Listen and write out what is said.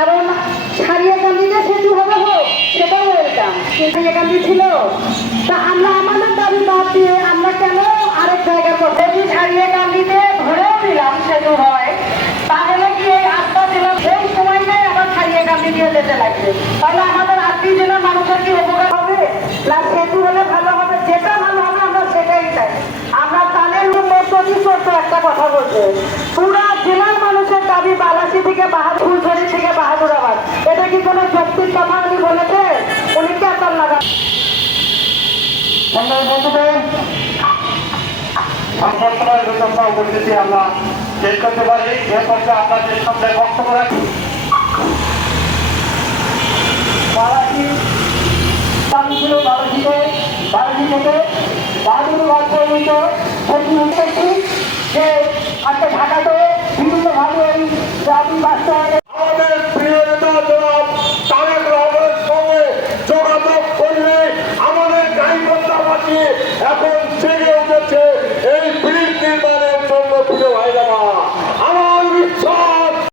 কারণ সারিয়াকান্দিতে সেতু হবে হোক, সেটাও ওয়েলকাম। সারিয়াকান্দি ছিল, তা আমরা আমাদের দাবি বাদ দিয়ে আমরা কেন আরেক জায়গার কথা সারিয়াকান্দিতে ধরেও দিলাম সেতু হয়, তাহলে কি এই আস্থা জেলা সেই সময়টাই আবার সারিয়াকান্দি দিয়ে যেতে লাগবে, তাহলে আমাদের আত্মীয় জেলার মানুষের কি উপকার হবে না? সেতু হলে ভালো হবে, যেটা ভালো হবে আমরা সেটাই চাই। আমরা তাদের মধ্যে ছোট্ট একটা কথা বলছে, পুরা জেলার মানুষের দাবি বালাসী থেকে ফুলছড়ি থেকে বাহাদুরাবাদ, এটা কি কোনো যৌক্তিক কথা উনি বলেছে? উনি কে আপনার লাগা বন্ধুদের উপস্থিতি আমরা শেষ করতে পারি। এ পর্যায়ে আপনাদের সামনে বক্তব্য রাখি বালাসী দাবি ছিল বালাসী থেকে বাহাদুরাবাদ পর্যন্ত যে আজকে ঢাকাতে বিভিন্নভাবে এই দাবি বাস্তবায়নের